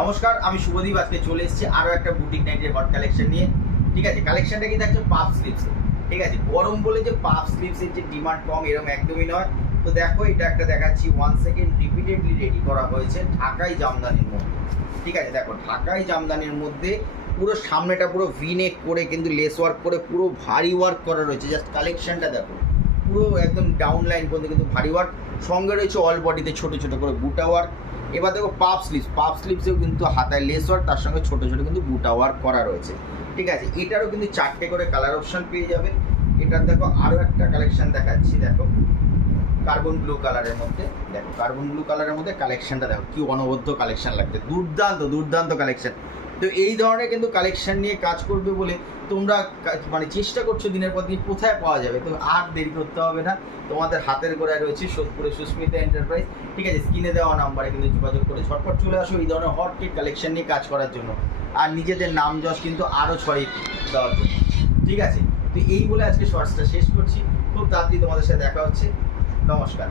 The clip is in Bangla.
নমস্কার, আমি শুভদীপ। আজকে চলে এসেছি আরও একটা বুটিক নাইটের হট কালেকশন নিয়ে। ঠিক আছে, কালেকশনটা কি থাকছে পাফ স্লিভস। ঠিক আছে, গরম বলে যে পাফ স্লিভসের যে ডিমান্ড কম এরকম একদমই নয়। তো দেখো, এটা একটা দেখাচ্ছি, 1 সেকেন্ড রিপিটেডলি রেডি করা হয়েছে ঢাকাই জামদানির মধ্যে। ঠিক আছে, দেখো ঢাকাই জামদানির মধ্যে পুরো সামনেটা পুরো ভিনেক করে কিন্তু লেস ওয়ার্ক করে পুরো ভারী ওয়ার্ক করা রয়েছে। জাস্ট কালেকশনটা দেখো, পুরো একদম ডাউন লাইন পর্যন্ত কিন্তু ভারী ওয়ার্ক, সঙ্গে রয়েছে অল বডিতে ছোটো ছোটো করে বুটা ওয়ার্ক। এবার দেখো পাফ স্লিভসেও কিন্তু হাতায় লেস ওয়ার্ক, তার সঙ্গে ছোটো ছোটো কিন্তু বুটা ওয়ার্ক করা রয়েছে। ঠিক আছে, এটারও কিন্তু 4টে করে কালার অপশন পেয়ে যাবে। এটার দেখো আরও একটা কালেকশন দেখাচ্ছি, দেখো কার্বন ব্লু কালারের মধ্যে। দেখো কার্বন ব্লু কালারের মধ্যে কালেকশনটা দেখো কি অনবদ্য কালেকশন লাগছে, দুর্দান্ত দুর্দান্ত কালেকশন। তো এই ধরনের কিন্তু কালেকশন নিয়ে কাজ করবে বলে তোমরা মানে চেষ্টা করছো দিনের পর দিন, কোথায় পাওয়া যাবে? তো আর দেরি করতে হবে না, তোমাদের হাতের গোড়ায় রয়েছে সোদপুরে সুস্মিতা এন্টারপ্রাইজ। ঠিক আছে, স্ক্রিনে দেওয়া নাম্বারে কিন্তু যোগাযোগ করে ঝটপট চলে আসো এই ধরনের হট কেক কালেকশন নিয়ে কাজ করার জন্য, আর নিজেদের নাম যশ কিন্তু আরও ছড়িয়ে দেওয়ার জন্য। ঠিক আছে, তো এই বলে আজকে শর্টসটা শেষ করছি। খুব তাড়াতাড়ি তোমাদের সাথে দেখা হচ্ছে। নমস্কার।